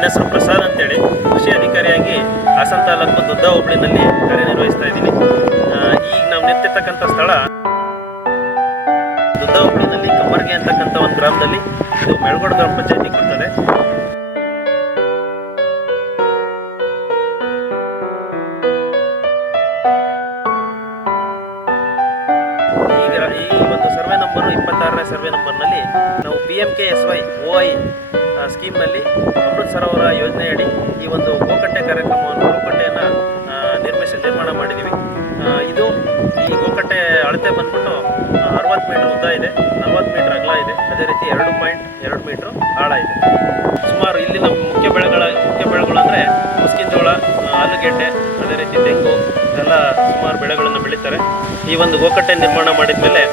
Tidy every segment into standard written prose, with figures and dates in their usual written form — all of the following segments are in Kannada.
ನನ್ನ ಹೆಸರು ಪ್ರಸಾದ್ ಅಂತೇಳಿ ಕೃಷಿ ಅಧಿಕಾರಿಯಾಗಿ ಹಾಸನ ತಾಲೂಕು ದುದ್ದ ಹೋಬಳಿನಲ್ಲಿ ಕಾರ್ಯನಿರ್ವಹಿಸ್ತಾ ಇದ್ದೀನಿ. ಈಗ ನಾವು ನಿಂತಿರ್ತಕ್ಕಂಥ ಸ್ಥಳ ದುದ್ದ ಹೋಬಳಿನಲ್ಲಿ ಕಮ್ಮರ್ಗೆ ಅಂತಕ್ಕಂಥ ಒಂದು ಗ್ರಾಮದಲ್ಲಿ, ಇದು ಮೆಳಗೋಡು ಗ್ರಾಮ ಪಂಚಾಯತಿ ಬರ್ತದೆ. ಈ ಒಂದು ಸರ್ವೆ ನಂಬರು 26ನೇ ಸರ್ವೆ ನಂಬರ್ನಲ್ಲಿ ನಾವು PMKSY OI ಸ್ಕೀಮ್ನಲ್ಲಿ ಅಮೃತ ಸರೋವರ ಯೋಜನೆಯಡಿ ಈ ಒಂದು ಗೋಕಟ್ಟೆ ಗೋಕಟ್ಟೆಯನ್ನು ನಿರ್ಮಾಣ ಮಾಡಿದ್ದೀವಿ. ಇದು ಈ ಗೋಕಟ್ಟೆ ಅಳತೆ ಬಂದ್ಬಿಟ್ಟು 60 ಮೀಟರ್ ಉದ್ದ ಇದೆ, 40 ಮೀಟರ್ ಅಗಲ ಇದೆ, ಅದೇ ರೀತಿ 2.2 ಮೀಟರ್ ಆಳ ಇದೆ. ಸುಮಾರು ಇಲ್ಲಿ ನಮ್ಮ ಮುಖ್ಯ ಬೆಳೆಗಳು ಅಂದರೆ ಮುಸ್ಕಿನ ಜೋಳ, ಆಲೂಗೆಡ್ಡೆ, ಅದೇ ರೀತಿ ತೆಂಗು ಎಲ್ಲ ಸುಮಾರು ಬೆಳೆಗಳನ್ನು ಬೆಳೀತಾರೆ. ಈ ಒಂದು ಗೋಕಟ್ಟೆ ನಿರ್ಮಾಣ ಮಾಡಿದ ಮೇಲೆ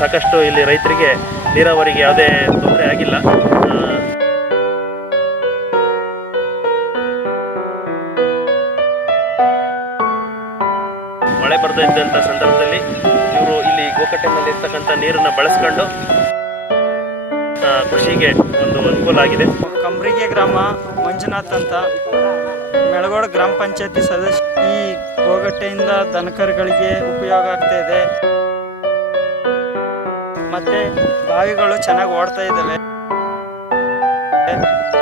ಸಾಕಷ್ಟು ಇಲ್ಲಿ ರೈತರಿಗೆ ನೀರಾವರಿಗೆ ಯಾವುದೇ ತೊಂದರೆ ಆಗಿಲ್ಲ. ಮಳೆ ಬರ್ತಾ ಇದ್ದಂಥ ಸಂದರ್ಭದಲ್ಲಿ ಇವರು ಇಲ್ಲಿ ಗೋಕಟ್ಟೆನಲ್ಲಿ ಇರ್ತಕ್ಕಂಥ ನೀರನ್ನು ಬಳಸ್ಕೊಂಡು ಕೃಷಿಗೆ ಒಂದು ಅನುಕೂಲ ಆಗಿದೆ. ಕಮ್ರಿಗೆ ಗ್ರಾಮ ಮಂಜುನಾಥ್ ಅಂತ, ಮೆಳಗೋಡು ಗ್ರಾಮ ಪಂಚಾಯತಿ ಸದಸ್ಯ. ಈ ಗೋಗಟ್ಟೆಯಿಂದ ದನಕರುಗಳಿಗೆ ಉಪಯೋಗ ಆಗ್ತಾ ಇದೆ, ಮತ್ತು ಬಾವಿಗಳು ಚೆನ್ನಾಗಿ ಓಡ್ತಾ ಇದ್ದಾವೆ.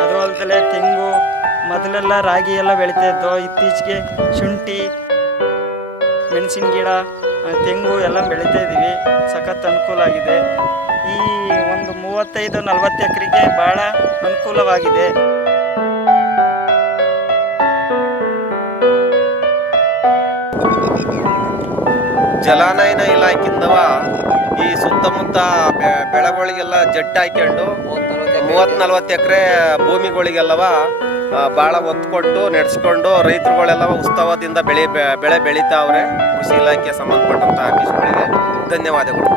ಅದು ಅಲ್ಲದೆ ತೆಂಗು, ಮೊದಲೆಲ್ಲ ರಾಗಿ ಎಲ್ಲ ಬೆಳೀತಾ ಇದ್ದೋ, ಇತ್ತೀಚೆಗೆ ಶುಂಠಿ, ಮೆಣಸಿನ ಗಿಡ, ತೆಂಗು ಎಲ್ಲ ಬೆಳೀತಾ ಇದ್ದೀವಿ. ಸಖತ್ ಅನುಕೂಲ ಆಗಿದೆ. ಈ ಒಂದು 35-40 ಎಕರೆಗೆ ಭಾಳ ಅನುಕೂಲವಾಗಿದೆ. ಜಲಾನಯನ ಇಲಾಖೆಯಿಂದವ ಈ ಸುತ್ತಮುತ್ತ ಬೆಳೆಗಳಿಗೆಲ್ಲ ಜಟ್ಟು ಹಾಕ್ಕೊಂಡು 30-40 ಎಕರೆ ಭೂಮಿಗಳಿಗೆಲ್ಲವ ಭಾಳ ಒತ್ತು ಕೊಟ್ಟು ನಡೆಸ್ಕೊಂಡು ರೈತರುಗಳೆಲ್ಲ ಉತ್ಸವದಿಂದ ಬೆಳೆ ಬೆಳೀತಾವ್ರೆ. ಕೃಷಿ ಇಲಾಖೆ ಸಂಬಂಧಪಟ್ಟಂಥ ಆಫೀಸ್ಗಳಿಗೆ ಧನ್ಯವಾದಗಳು.